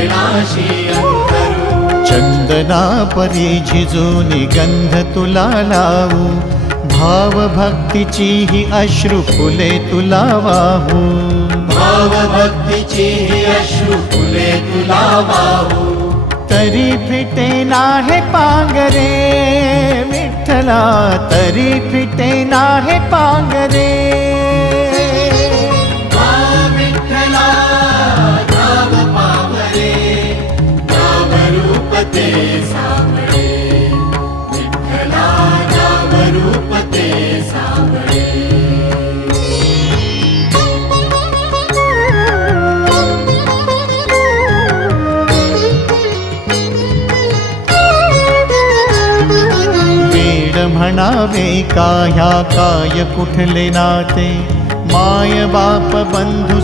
चरणाशी अंतरू। चंदना परी झिजूनी गंध तुला लावू, भाव भक्तीची ही अश्रु फुले तुला वाहू। भाव भक्तीची ही अश्रु फुले तुला वाहू। तरी फिटे नाहे पांगरे विठ्ठला, तरी फिटे नाहे पांगरे। विठ्ठला नाम पावरे, नाम रूप ते सावळे। विठ्ठला नाम रूप ते सावळे। म्हणावे का ह्या काय कुठले नाते, माय बाप बंधू